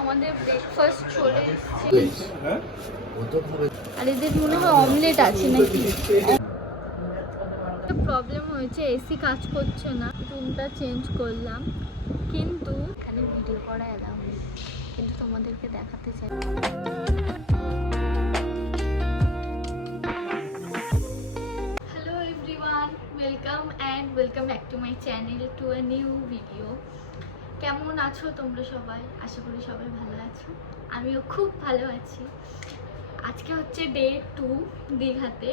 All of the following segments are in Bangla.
আমাদের ব্রেকফাস্ট চলে এসেছে। হ্যাঁ? আর এদের মনে হয় অমলেট আছে নাকি? প্রবলেম হয়েছে এসি কাজ করছে না। রুমটা চেঞ্জ করলাম। কিন্তু এখানে ভিডিও করা এলাম কিন্তু তোমাদেরকে দেখাতে চাই। Hello everyone welcome and welcome back to my channel to a new video কেমন আছো তোমরা সবাই? আশা করি সবাই ভালো আছো। আমিও খুব ভালো আছি। আজকে হচ্ছে ডে টু দীঘাতে।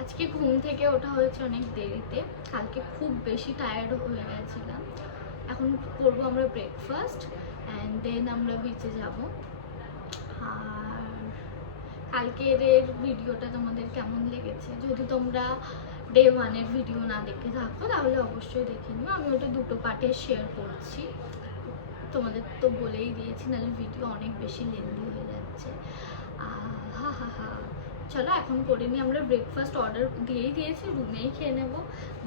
আজকে ঘুম থেকে ওঠা হয়েছে অনেক দেরিতে। কালকে খুব বেশি টায়ার্ড হয়ে গেছিলাম। এখন করব আমরা ব্রেকফাস্ট অ্যান্ড দেন আমরা বিচে যাব। আর কালকের এর ভিডিওটা তোমাদের কেমন লেগেছে? যদি তোমরা ডে ওয়ানের ভিডিও না দেখে থাকো, তাহলে অবশ্যই দেখে নিও। আমি ওটা দুটো পার্টে শেয়ার করছি। তোমাদের তো বলেই দিয়েছি, নাহলে ভিডিও অনেক বেশি লেন্দি হয়ে যাচ্ছে। হা হা হা। চলো, এখন করে নিই। আমরা ব্রেকফাস্ট অর্ডার দিয়েই দিয়েছি, রুমেই খেয়ে নেব।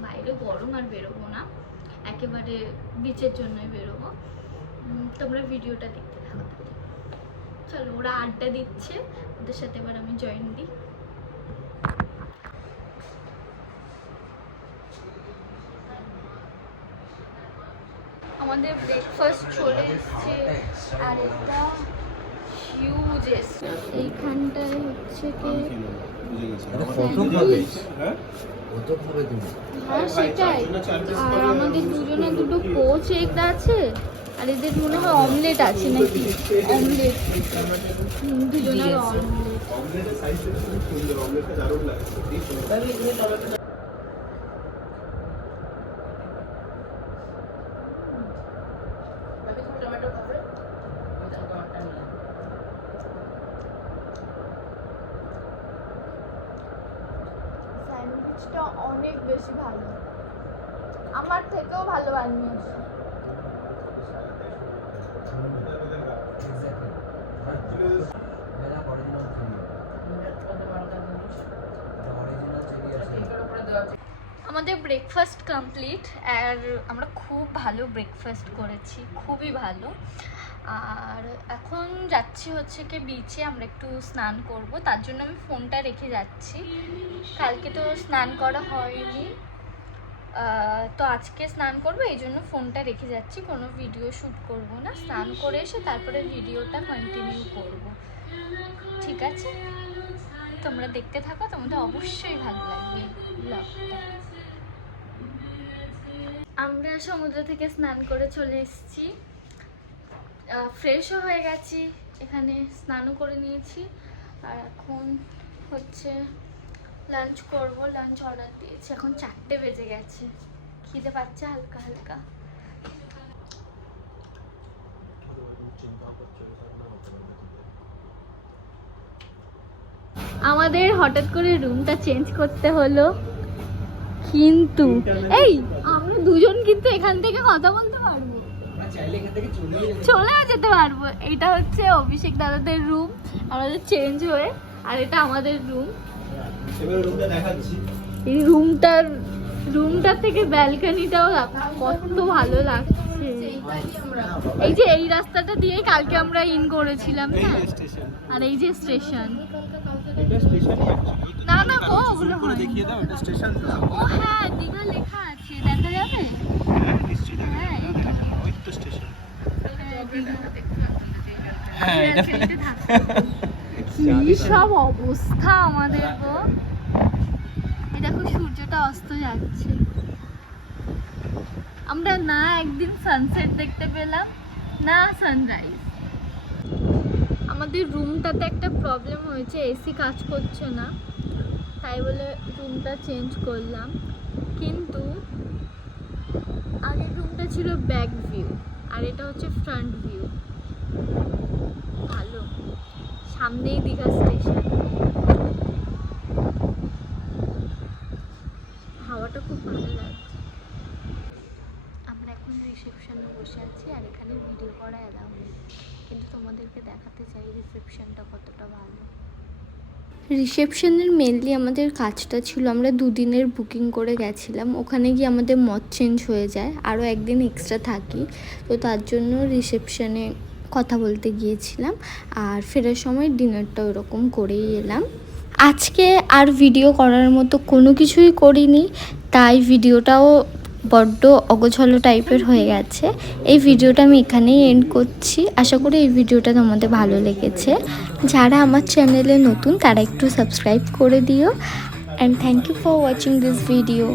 বাইরে গরম আর বেরোবো না। একেবারে বিচের জন্যই বেরোবো। তোমরা ভিডিওটা দেখতে থাকো। চলো ওরা আড্ডা দিচ্ছে ওদের সাথে এবার আমি জয়েন দিই। আমাদের ব্রেকফাস্ট চলে এসছে আর এটা হিউজ এইখানটায় হচ্ছে কি? হ্যাঁ? হ্যাঁ সেটাই। আর আমাদের দুজনে দুটো কোচ এগ আছে। আর এদের মনে হয় অমলেট আছে নাকি? অমলেট। অনেক বেশি ভালো। আমার থেকেও ভালো বানিয়েছে আমাদের ব্রেকফাস্ট কমপ্লিট আর আমরা খুব ভালো ব্রেকফাস্ট করেছি, খুবই ভালো। আর এখন যাচ্ছি হচ্ছে কি বিচে আমরা একটু স্নান করব। তার জন্য আমি ফোনটা রেখে যাচ্ছি। কালকে তো স্নান করা হয়নি। তো আজকে স্নান করব, এই জন্য ফোনটা রেখে যাচ্ছি। কোনো ভিডিও শ্যুট করব না। স্নান করে এসে তারপরে ভিডিওটা কন্টিনিউ করব। ঠিক আছে? তোমরা দেখতে থাকো, তোমাদের অবশ্যই ভালো লাগবে আমরা সমুদ্র থেকে স্নান করে চলে এসেছি। ফ্রেশও হয়ে গেছি। এখানে স্নানও করে নিয়েছি। আর এখন হচ্ছে লাঞ্চ করব লাঞ্চ অর্ডার দিয়েছি। এখন চারটে বেজে গেছে। খিদে পাচ্ছে হালকা হালকা। আমাদের হঠাৎ করে রুমটা চেঞ্জ করতে হলো। কিন্তু, এই, আমরা দুজন কিন্তু এখান থেকে কথা বলতে পারব। চলেও যেতে পারব। এটা হচ্ছে অভিষেক দাদাদের রুম আমাদের চেঞ্জ হয়ে, আর এটা আমাদের রুম এবার রুমটা দেখাচ্ছি। এই রুমটার রুমটা থেকে ব্যালকনিটাও কত ভালো লাগছে। এই যে এই রাস্তাটা দিয়ে কালকে আমরা ইন করেছিলাম না আর এই যে স্টেশন না না গো ওগুলো দেখিয়ে দাও এটা স্টেশন ও হ্যাঁ দীঘা লেখা আছে দেখা যাবে? হ্যাঁ নিশ্চয়ই হ্যাঁ, ওই তো স্টেশন হ্যাঁ, হ্যাঁ এটা ঠিক আছে, এইটা থাক। কি সব অবস্থা আমাদের গো। দেখো, সূর্যটা অস্ত যাচ্ছে। আমরা না একদিন সানসেট দেখতে পেলাম, না সানরাইজ আমাদের রুমটাতে একটা প্রবলেম হয়েছে এসি কাজ করছে না। তাই বলে রুমটা চেঞ্জ করলাম। কিন্তু আগের রুমটা ছিল ব্যাক ভিউ আর এটা হচ্ছে ফ্রন্ট ভিউ ভালো। সামনেই দীঘা স্টেশন। হাওয়াটা খুব ভালো লাগছে। আমরা এখন রিসেপশনে বসে আছি আর এখানে ভিডিও করা এলাম কিন্তু তোমাদেরকে দেখাতে চাই রিসেপশনটা কতটা ভালো। রিসেপশনের মেনলি আমাদের কাজটা ছিল, আমরা দুদিনের বুকিং করে গেছিলাম। ওখানে গিয়ে আমাদের মত চেঞ্জ হয়ে যায়। আরও একদিন এক্সট্রা থাকি। তো তার জন্য রিসেপশনে কথা বলতে গিয়েছিলাম আর ফেরার সময় ডিনারটা ওরকম করেই এলাম। আজকে আর ভিডিও করার মতো কোনো কিছুই করিনি, তাই ভিডিওটাও বড্ড অগোছলো টাইপের হয়ে গেছে। এই ভিডিওটা আমি এখানেই এন্ড করছি। আশা করি এই ভিডিওটা তোমাদের ভালো লেগেছে। যারা আমার চ্যানেলে নতুন, তারা একটু সাবস্ক্রাইব করে দিও। And thank you for watching this video